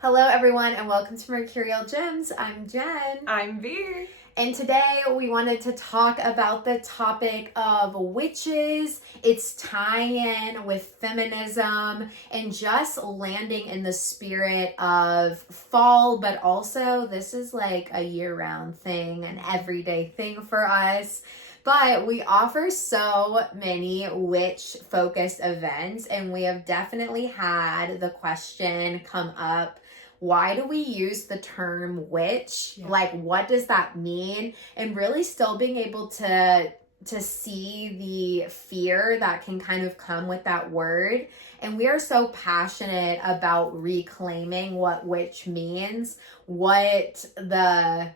Hello, everyone, and welcome to Mercurial Gems. I'm Jen. I'm Veer. And today we wanted to talk about the topic of witches, its tie in with feminism, and just landing in the spirit of fall. But also, this is like a year round thing, an everyday thing for us. But we offer so many witch focused events, and we have definitely had the question come up, why do we use the term witch? Yeah. Like, what does that mean? And really still being able to see the fear that can kind of come with that word. And we are so passionate about reclaiming what witch means, what the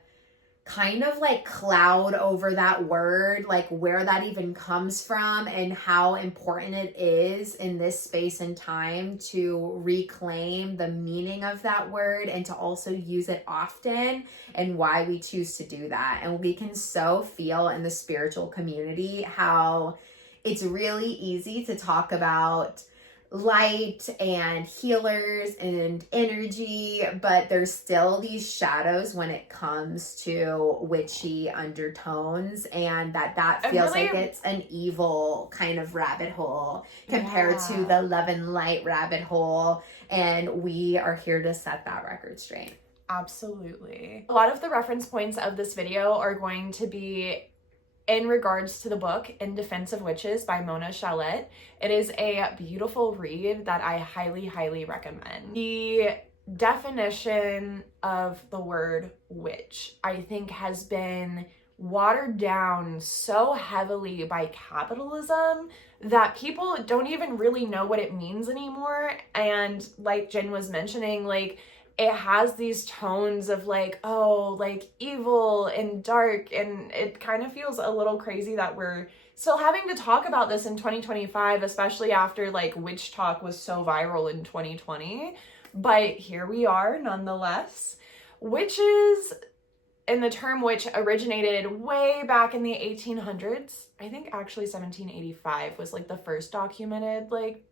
kind of like cloud over that word, like where that even comes from and how important it is in this space and time to reclaim the meaning of that word and to also use it often, and why we choose to do that. And we can so feel in the spiritual community how it's really easy to talk about light and healers and energy, but there's still these shadows when it comes to witchy undertones, and that feels really, like it's an evil kind of rabbit hole compared to the love and light rabbit hole, and we are here to set that record straight. Absolutely. A lot of the reference points of this video are going to be in regards to the book In Defense of Witches by Mona Chalette. It is a beautiful read that I highly, highly recommend. The definition of the word witch, I think, has been watered down so heavily by capitalism that people don't even really know what it means anymore. And like Jen was mentioning, like, it has these tones of like, oh, like evil and dark, and it kind of feels a little crazy that we're still having to talk about this in 2025, especially after like witch talk was so viral in 2020. But here we are nonetheless. Witches, and the term witch originated way back in the 1800s. I think actually 1785 was like the first documented like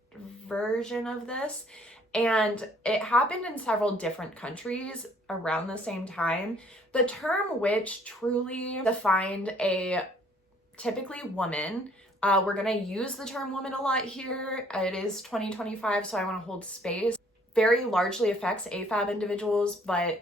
version of this. And it happened in several different countries around the same time. The term witch truly defined a typically woman. We're going to use the term woman a lot here. It is 2025, so I want to hold space. Very largely affects AFAB individuals, but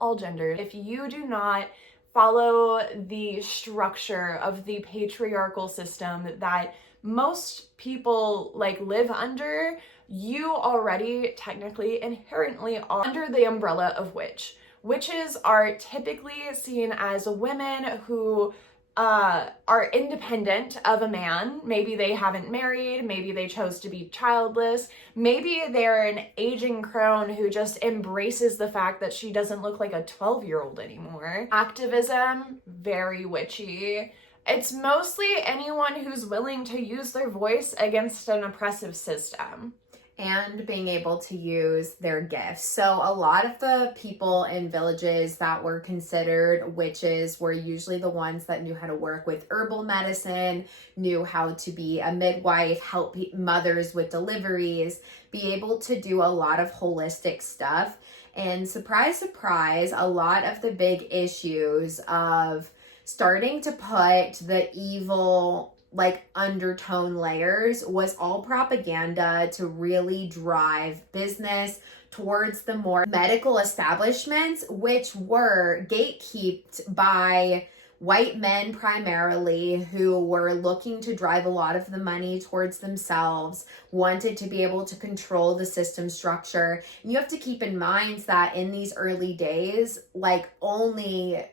all genders. If you do not follow the structure of the patriarchal system that most people like live under, you already technically inherently are under the umbrella of witch. Witches are typically seen as women who are independent of a man. Maybe they haven't married, maybe they chose to be childless, maybe they're an aging crone who just embraces the fact that she doesn't look like a 12-year-old anymore. Activism, very witchy. It's mostly anyone who's willing to use their voice against an oppressive system. And being able to use their gifts. So a lot of the people in villages that were considered witches were usually the ones that knew how to work with herbal medicine, knew how to be a midwife, help mothers with deliveries, be able to do a lot of holistic stuff. And surprise, surprise, a lot of the big issues of starting to put the evil like undertone layers was all propaganda to really drive business towards the more medical establishments, which were gatekept by white men primarily, who were looking to drive a lot of the money towards themselves, wanted to be able to control the system structure. And you have to keep in mind that in these early days, like, only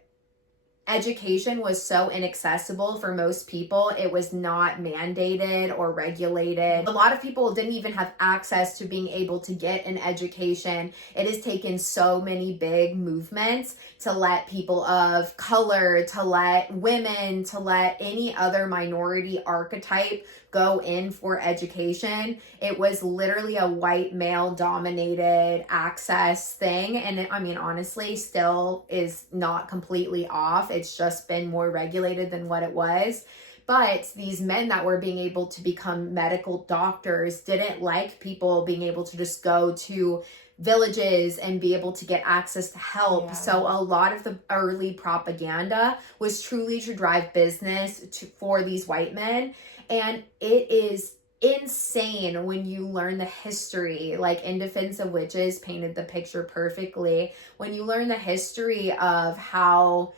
education was so inaccessible for most people. It was not mandated or regulated. A lot of people didn't even have access to being able to get an education. It has taken so many big movements to let people of color, to let women, to let any other minority archetype go in for education. It was literally a white male dominated access thing. And I mean, honestly, still is not completely off. It's just been more regulated than what it was. But these men that were being able to become medical doctors didn't like people being able to just go to villages and be able to get access to help. Yeah. So a lot of the early propaganda was truly to drive business for these white men. And it is insane when you learn the history. Like, In Defense of Witches painted the picture perfectly. When you learn the history of how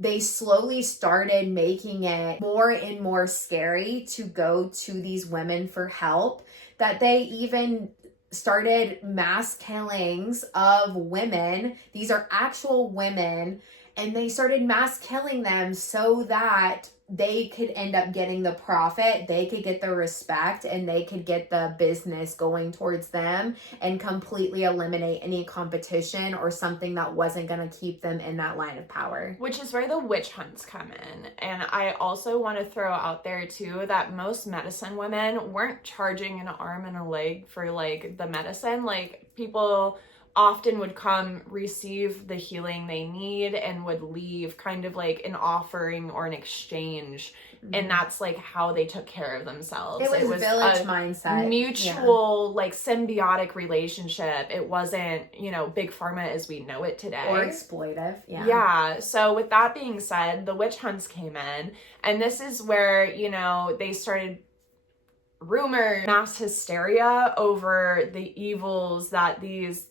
they slowly started making it more and more scary to go to these women for help, that they even started mass killings of women. These are actual women, and they started mass killing them so that they could end up getting the profit, they could get the respect, and they could get the business going towards them and completely eliminate any competition or something that wasn't going to keep them in that line of power. Which is where the witch hunts come in. And I also want to throw out there too that most medicine women weren't charging an arm and a leg for like the medicine. Like, people often would come receive the healing they need and would leave kind of like an offering or an exchange. And that's like how they took care of themselves. It was village mindset. Mutual, like, symbiotic relationship. It wasn't, you know, big pharma as we know it today. Or exploitive. Yeah. So with that being said, the witch hunts came in. And this is where, you know, they started rumor, mass hysteria over the evils that these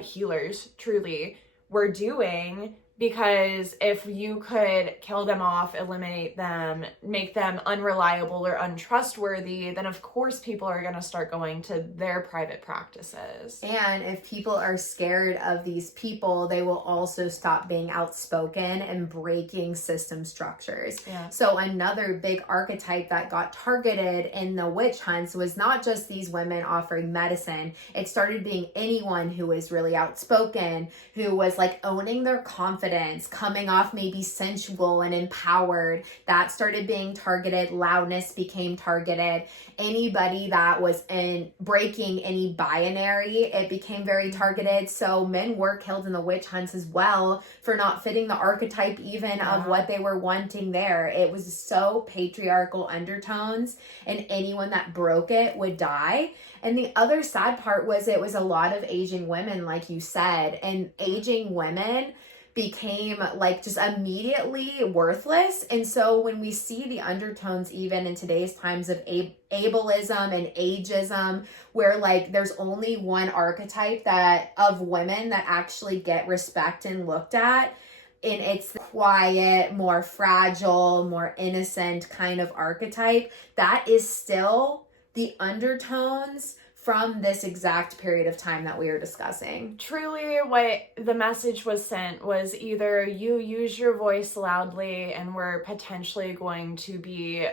healers truly were doing. Because if you could kill them off, eliminate them, make them unreliable or untrustworthy, then of course people are going to start going to their private practices. And if people are scared of these people, they will also stop being outspoken and breaking system structures. Yeah. So another big archetype that got targeted in the witch hunts was not just these women offering medicine. It started being anyone who was really outspoken, who was like owning their confidence, coming off maybe sensual and empowered. That started being targeted. Loudness became targeted. Anybody that was in breaking any binary, it became very targeted. So men were killed in the witch hunts as well for not fitting the archetype even of what they were wanting there. It was so patriarchal undertones, and anyone that broke it would die. And the other sad part was it was a lot of aging women, like you said, and aging women became like just immediately worthless. And so when we see the undertones even in today's times of ableism and ageism, where like there's only one archetype that of women that actually get respect and looked at, and it's the quiet, more fragile, more innocent kind of archetype, that is still the undertones from this exact period of time that we are discussing. Truly, what the message was sent was either you use your voice loudly and we're potentially going to be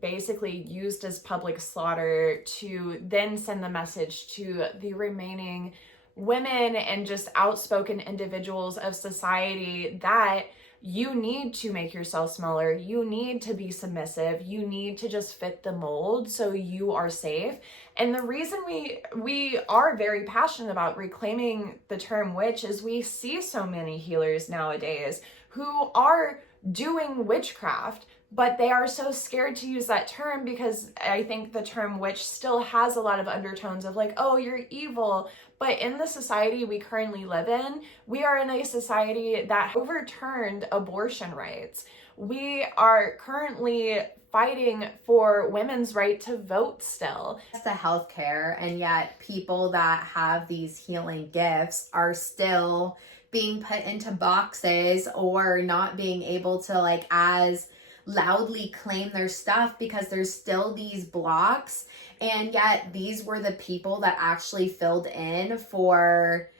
basically used as public slaughter, to then send the message to the remaining women and just outspoken individuals of society that you need to make yourself smaller, you need to be submissive, you need to just fit the mold so you are safe. And the reason we are very passionate about reclaiming the term witch is we see so many healers nowadays who are doing witchcraft, but they are so scared to use that term because I think the term witch still has a lot of undertones of like, oh, you're evil. But in the society we currently live in, we are in a society that overturned abortion rights. We are currently fighting for women's right to vote still. It's the healthcare, and yet people that have these healing gifts are still being put into boxes or not being able to like as loudly claim their stuff because there's still these blocks. And yet these were the people that actually filled in for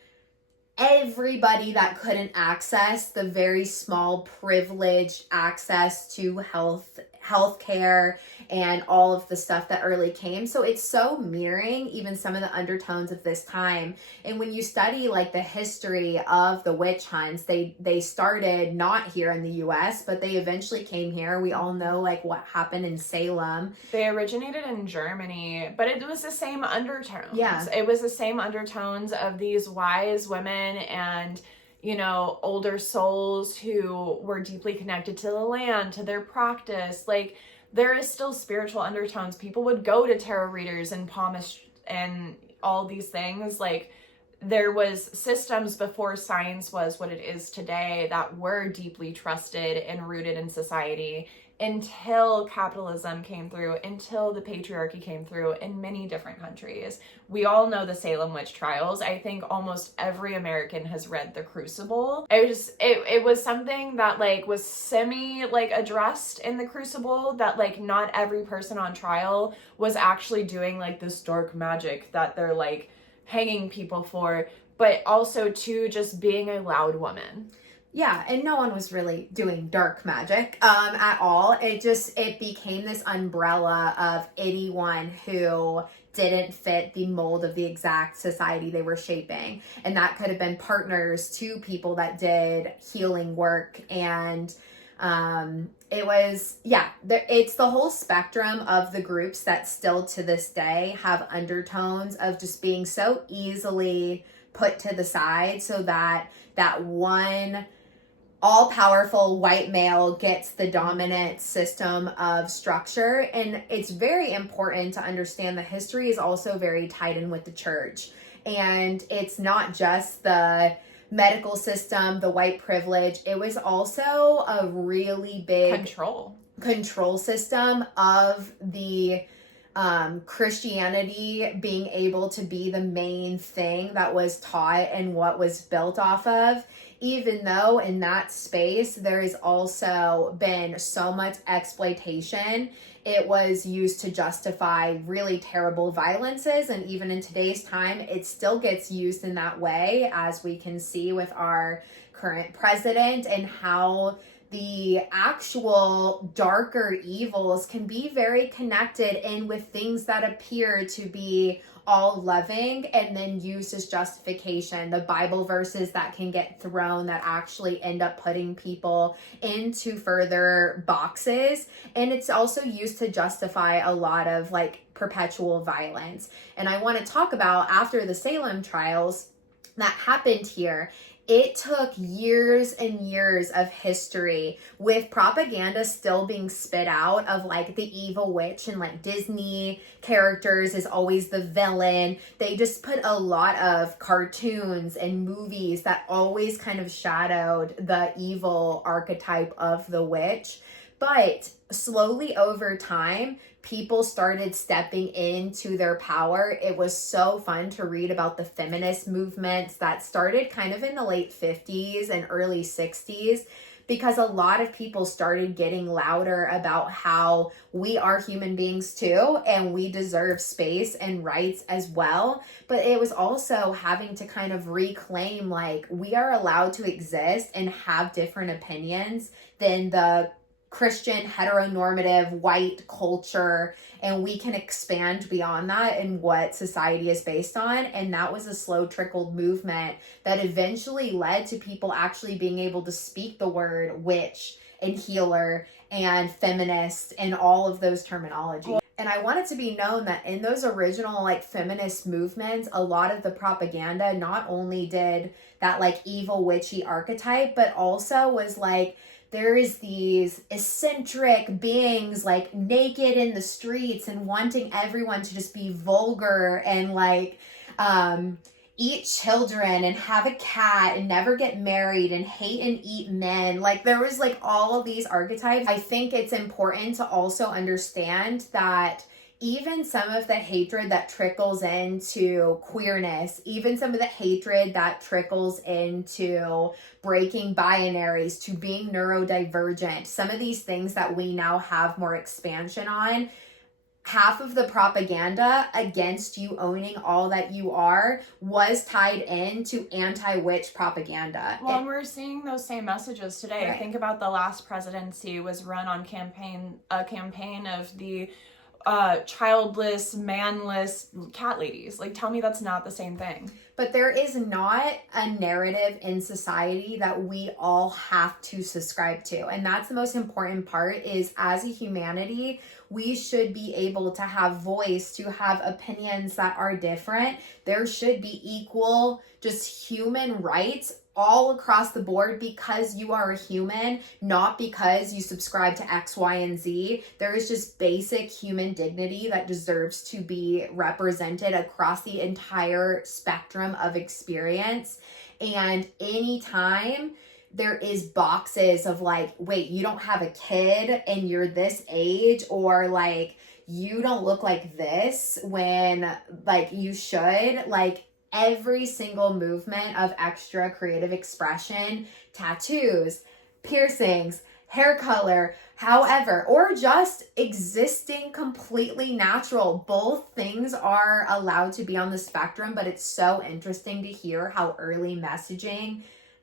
everybody that couldn't access the very small privileged access to healthcare and all of the stuff that early came. So it's so mirroring even some of the undertones of this time. And when you study like the history of the witch hunts, they started not here in the US, but they eventually came here. We all know like what happened in Salem. They originated in Germany, but it was the same undertones. Yeah. It was the same undertones of these wise women and, you know, older souls who were deeply connected to the land, to their practice. Like, there is still spiritual undertones. People would go to tarot readers and palmists and all these things, like there was systems before science was what it is today that were deeply trusted and rooted in society until capitalism came through, until the patriarchy came through in many different countries. We all know the Salem witch trials. I think almost every American has read The Crucible. It was something that like was semi like addressed in The Crucible, that like not every person on trial was actually doing like this dark magic that they're like hanging people for, but also to just being a loud woman. Yeah, and no one was really doing dark magic at all. It became this umbrella of anyone who didn't fit the mold of the exact society they were shaping. And that could have been partners to people that did healing work. And it's the whole spectrum of the groups that still to this day have undertones of just being so easily put to the side, so that one all-powerful white male gets the dominant system of structure. And it's very important to understand that history is also very tied in with the church. And it's not just the medical system, the white privilege. It was also a really big control system of the Christianity being able to be the main thing that was taught and what was built off of. Even though in that space there has also been so much exploitation, it was used to justify really terrible violences. And even in today's time, it still gets used in that way, as we can see with our current president, and how the actual darker evils can be very connected in with things that appear to be all loving and then used as justification. The Bible verses that can get thrown that actually end up putting people into further boxes. And it's also used to justify a lot of like perpetual violence. And I want to talk about, after the Salem trials that happened here, it took years and years of history with propaganda still being spit out of like the evil witch, and like Disney characters is always the villain. They just put a lot of cartoons and movies that always kind of shadowed the evil archetype of the witch. But slowly over time, people started stepping into their power. It was so fun to read about the feminist movements that started kind of in the late 50s and early 60s, because a lot of people started getting louder about how we are human beings too, and we deserve space and rights as well. But it was also having to kind of reclaim, like, we are allowed to exist and have different opinions than the Christian heteronormative white culture, and we can expand beyond that in what society is based on. And that was a slow trickled movement that eventually led to people actually being able to speak the word witch and healer and feminist and all of those terminology. And I want it to be known that in those original like feminist movements, a lot of the propaganda not only did that like evil witchy archetype, but also was like, there is these eccentric beings like naked in the streets and wanting everyone to just be vulgar and like eat children and have a cat and never get married and hate and eat men. Like there was like all of these archetypes. I think it's important to also understand that even some of the hatred that trickles into queerness, even some of the hatred that trickles into breaking binaries, to being neurodivergent, some of these things that we now have more expansion on, half of the propaganda against you owning all that you are was tied into anti-witch propaganda. Well, and we're seeing those same messages today. Right. Think about the last presidency was run on a campaign of the childless, manless cat ladies. Like, tell me that's not the same thing. But there is not a narrative in society that we all have to subscribe to. And that's the most important part, is as a humanity, we should be able to have voice, to have opinions that are different. There should be equal, just human rights all across the board, because you are a human, not because you subscribe to X, Y, and Z. There is just basic human dignity that deserves to be represented across the entire spectrum of experience. And anytime there is boxes of like, wait, you don't have a kid and you're this age, or like, you don't look like this when like you should, like, every single movement of extra creative expression, tattoos, piercings, hair color, however, or just existing completely natural. Both things are allowed to be on the spectrum, but it's so interesting to hear how early messaging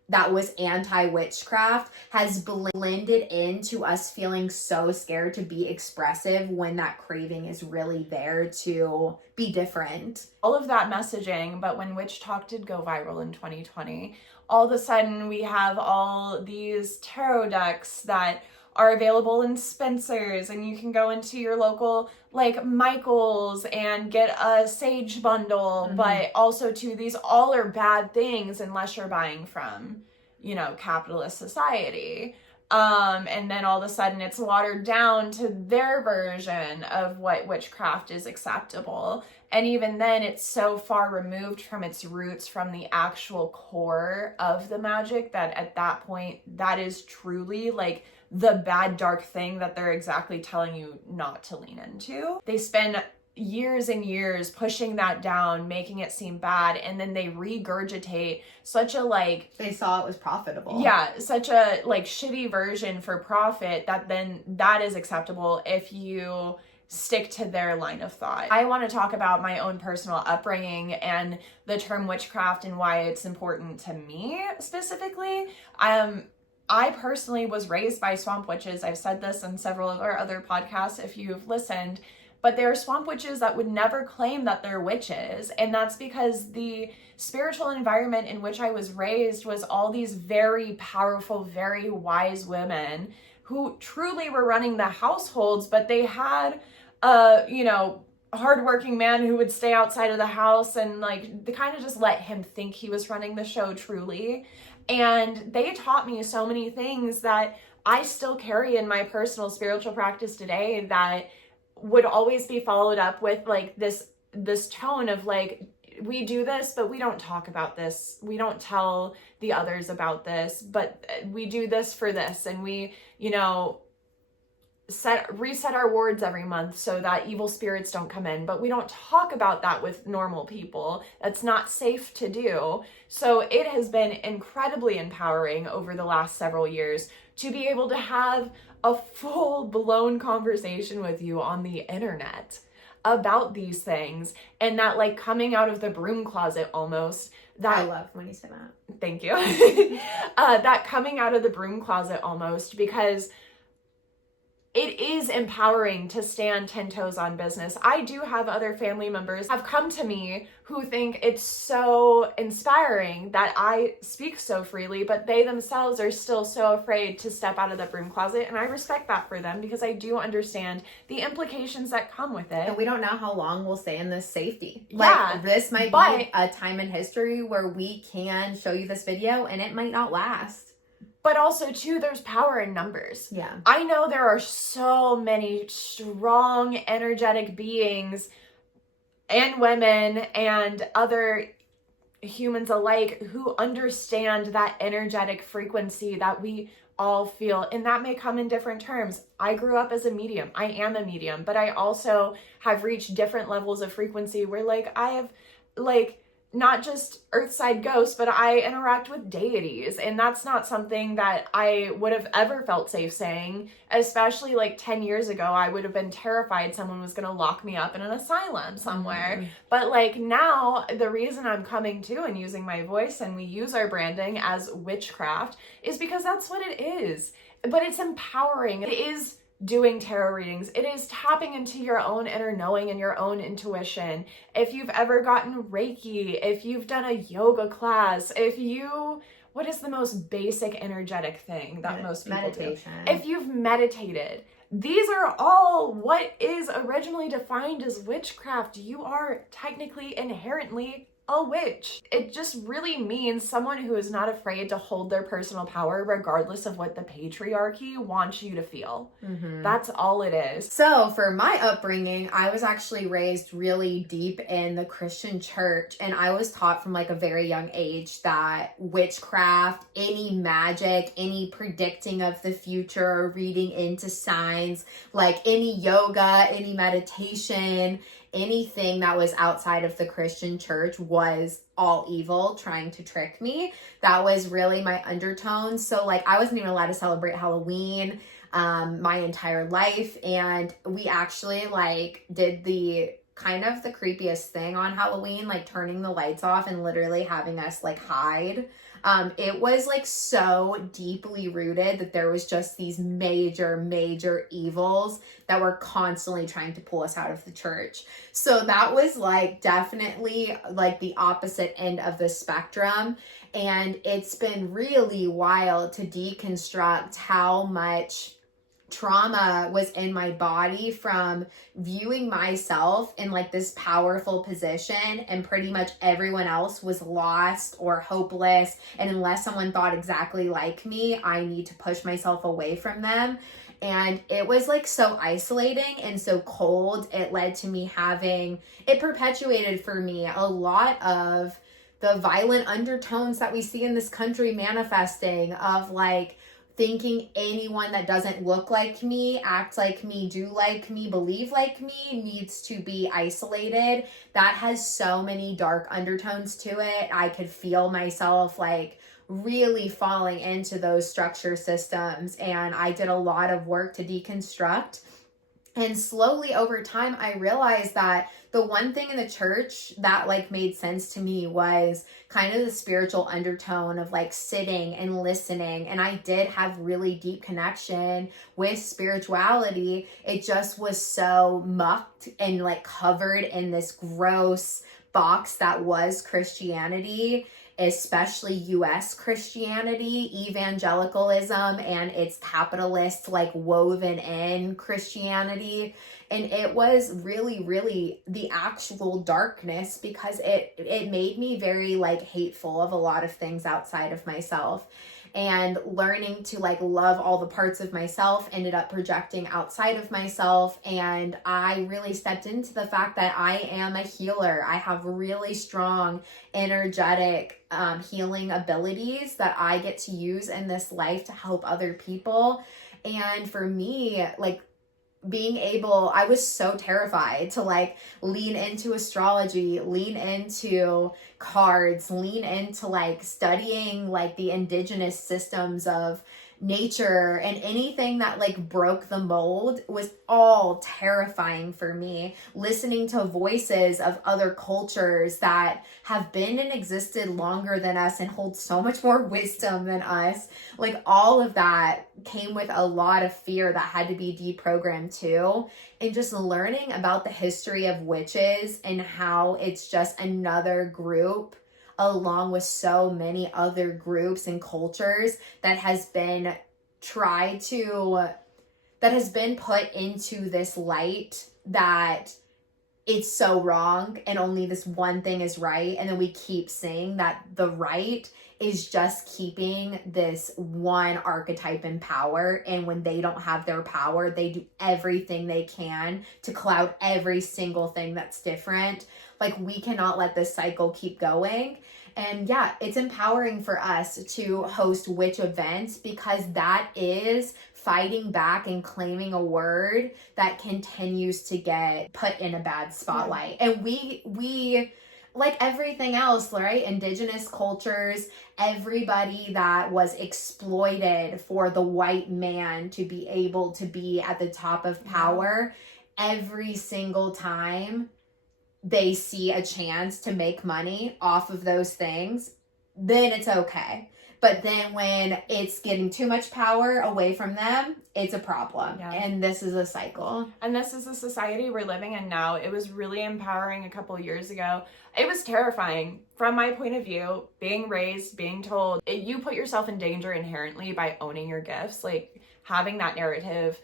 that was anti-witchcraft has blended into us feeling so scared to be expressive when that craving is really there to be different. All of that messaging, but when Witch Talk did go viral in 2020, all of a sudden we have all these tarot decks that are available in Spencer's, and you can go into your local like Michael's and get a sage bundle, but also too, these all are bad things unless you're buying from, you know, capitalist society. And then all of a sudden it's watered down to their version of what witchcraft is acceptable. And even then it's so far removed from its roots, from the actual core of the magic, that at that point, that is truly like the bad, dark thing that they're exactly telling you not to lean into. They spend years and years pushing that down, making it seem bad, and then they regurgitate such a like, they saw it was profitable. Yeah, such a like shitty version for profit, that then that is acceptable if you stick to their line of thought. I want to talk about my own personal upbringing and the term witchcraft and why it's important to me specifically. I personally was raised by swamp witches. I've said this in several of our other podcasts if you've listened, but there are swamp witches that would never claim that they're witches. And that's because the spiritual environment in which I was raised was all these very powerful, very wise women who truly were running the households, but they had hardworking man who would stay outside of the house, and like they kind of just let him think he was running the show truly. And they taught me so many things that I still carry in my personal spiritual practice today, that would always be followed up with like this tone of like, we do this, but we don't talk about this. We don't tell the others about this, but we do this for this. And we, reset our wards every month so that evil spirits don't come in, but we don't talk about that with normal people. That's not safe to do. So it has been incredibly empowering over the last several years to be able to have a full-blown conversation with you on the internet about these things, and that like coming out of the broom closet almost. That I love when you say that. Thank you. That coming out of the broom closet almost, because it is empowering to stand 10 toes on business. I do have other family members have come to me who think it's so inspiring that I speak so freely, but they themselves are still so afraid to step out of the broom closet. And I respect that for them, because I do understand the implications that come with it. And we don't know how long we'll stay in this safety. Yeah, like this might be a time in history where we can show you this video and it might not last. But also, too, there's power in numbers. Yeah. I know there are so many strong, energetic beings and women and other humans alike who understand that energetic frequency that we all feel. And that may come in different terms. I grew up as a medium. I am a medium. But I also have reached different levels of frequency where, like, I have, like, not just earthside ghosts, but I interact with deities. And that's not something that I would have ever felt safe saying, especially like 10 years ago. I would have been terrified someone was going to lock me up in an asylum somewhere. Mm-hmm. But like now, the reason I'm coming to and using my voice, and we use our branding as witchcraft, is because that's what it is. But it's empowering. It is doing tarot readings. It is tapping into your own inner knowing and your own intuition. If you've ever gotten Reiki, if you've done a yoga class, what is the most basic energetic thing that most people meditation. do? If you've meditated, these are all what is originally defined as witchcraft. You are technically inherently a witch. It just really means someone who is not afraid to hold their personal power regardless of what the patriarchy wants you to feel. That's all it is. So for my upbringing, I was actually raised really deep in the Christian church, and I was taught from like a very young age that witchcraft, any magic, any predicting of the future, reading into signs, like any yoga, any meditation, anything that was outside of the Christian church was all evil, trying to trick me. That was really my undertone. So like I wasn't even allowed to celebrate Halloween my entire life. And we actually like did the kind of the creepiest thing on Halloween, like turning the lights off and literally having us like hide. It was like so deeply rooted that there was just these major evils that were constantly trying to pull us out of the church. So that was like definitely like the opposite end of the spectrum. And it's been really wild to deconstruct how much trauma was in my body from viewing myself in like this powerful position, and pretty much everyone else was lost or hopeless, and unless someone thought exactly like me, I need to push myself away from them. And it was like so isolating and so cold. It led to me it perpetuated for me a lot of the violent undertones that we see in this country manifesting, of like thinking anyone that doesn't look like me, act like me, do like me, believe like me needs to be isolated. That has so many dark undertones to it. I could feel myself like really falling into those structure systems, and I did a lot of work to deconstruct. And slowly over time, I realized that the one thing in the church that like made sense to me was kind of the spiritual undertone of like sitting and listening. And I did have really deep connection with spirituality. It just was so mucked and like covered in this gross box that was Christianity, especially US Christianity, evangelicalism, and its capitalist like woven in Christianity. And it was really the actual darkness, because it made me very like hateful of a lot of things outside of myself. And learning to like love all the parts of myself ended up projecting outside of myself. And I really stepped into the fact that I am a healer. I have really strong energetic healing abilities that I get to use in this life to help other people. And for me, like I was so terrified to like lean into astrology, lean into cards, lean into like studying like the indigenous systems of nature, and anything that like broke the mold was all terrifying for me. Listening to voices of other cultures that have been and existed longer than us and hold so much more wisdom than us, like all of that came with a lot of fear that had to be deprogrammed too. And just learning about the history of witches and how it's just another group along with so many other groups and cultures that has been put into this light that it's so wrong and only this one thing is right. And then we keep saying that the right is just keeping this one archetype in power. And when they don't have their power, they do everything they can to cloud every single thing that's different. Like, we cannot let this cycle keep going. And yeah, it's empowering for us to host witch events, because that is fighting back and claiming a word that continues to get put in a bad spotlight. Yeah. And we like everything else, right? Indigenous cultures, everybody that was exploited for the white man to be able to be at the top of power, every single time they see a chance to make money off of those things, then it's okay. But then when it's getting too much power away from them, it's a problem. Yeah. And this is a cycle. And this is the society we're living in now. It was really empowering a couple years ago. It was terrifying from my point of view, being raised, being told you put yourself in danger inherently by owning your gifts. Like, having that narrative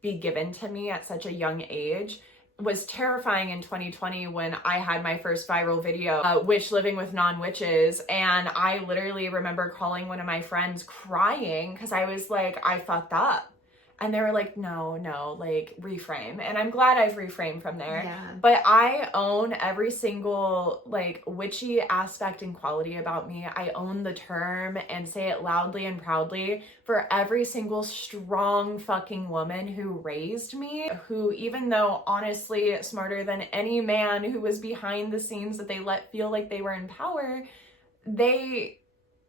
be given to me at such a young age was terrifying in 2020 when I had my first viral video, Witch Living with Non-Witches, and I literally remember calling one of my friends crying because I was like, I fucked up. And they were like, no, like, reframe. And I'm glad I've reframed from there. Yeah. But I own every single, like, witchy aspect and quality about me. I own the term and say it loudly and proudly for every single strong fucking woman who raised me, who, even though honestly smarter than any man who was behind the scenes that they let feel like they were in power, they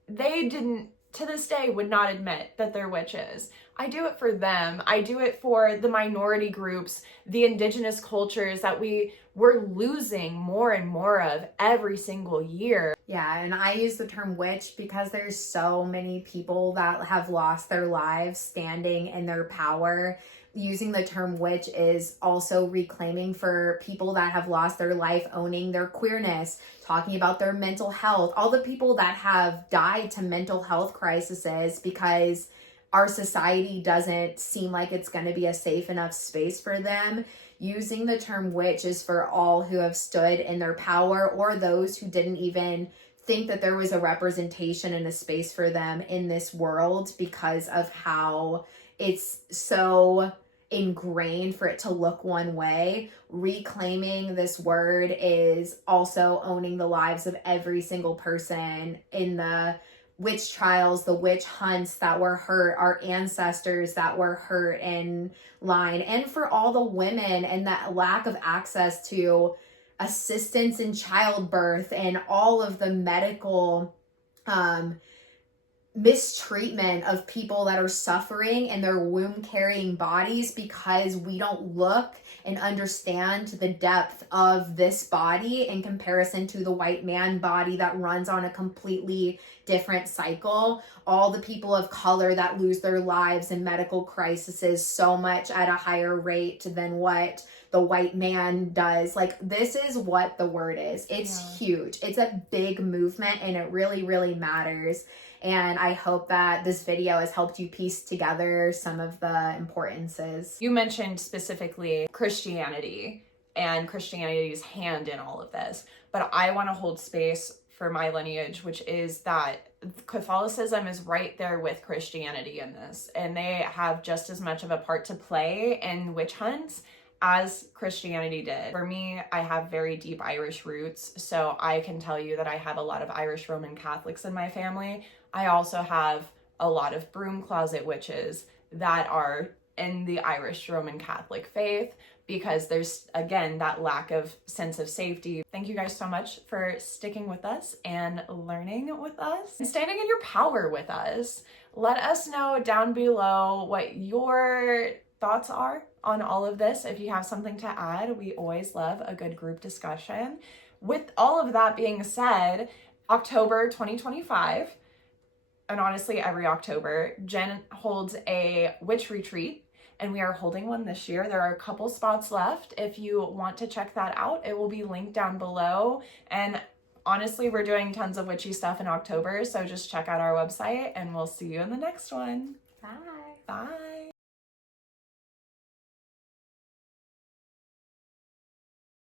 didn't, to this day, would not admit that they're witches. I do it for them. I do it for the minority groups, the indigenous cultures that we're losing more and more of every single year. Yeah, and I use the term witch because there's so many people that have lost their lives standing in their power. Using the term witch is also reclaiming for people that have lost their life, owning their queerness, talking about their mental health, all the people that have died to mental health crises because our society doesn't seem like it's going to be a safe enough space for them. Using the term witch is for all who have stood in their power, or those who didn't even think that there was a representation and a space for them in this world because of how it's so ingrained for it to look one way. Reclaiming this word is also owning the lives of every single person in the witch trials, the witch hunts that were hurt, our ancestors that were hurt in line, and for all the women and that lack of access to assistance in childbirth and all of the medical mistreatment of people that are suffering in their womb carrying bodies because we don't look and understand the depth of this body in comparison to the white man body that runs on a completely different cycle. All the people of color that lose their lives in medical crises so much at a higher rate than what the white man does. Like, this is what the word is. It's huge. It's a big movement and it really, really matters. And I hope that this video has helped you piece together some of the importances. You mentioned specifically Christianity and Christianity's hand in all of this, but I want to hold space for my lineage, which is that Catholicism is right there with Christianity in this, and they have just as much of a part to play in witch hunts as Christianity did. For me, I have very deep Irish roots, so I can tell you that I have a lot of Irish Roman Catholics in my family. I also have a lot of broom closet witches that are in the Irish Roman Catholic faith because there's, again, that lack of sense of safety. Thank you guys so much for sticking with us and learning with us and standing in your power with us. Let us know down below what your thoughts are on all of this. If you have something to add, we always love a good group discussion. With all of that being said, October 2025, and honestly every October, Jen holds a witch retreat, and we are holding one this year. There are a couple spots left. If you want to check that out, it will be linked down below. And honestly, we're doing tons of witchy stuff in October, so just check out our website and we'll see you in the next one. Bye. Bye.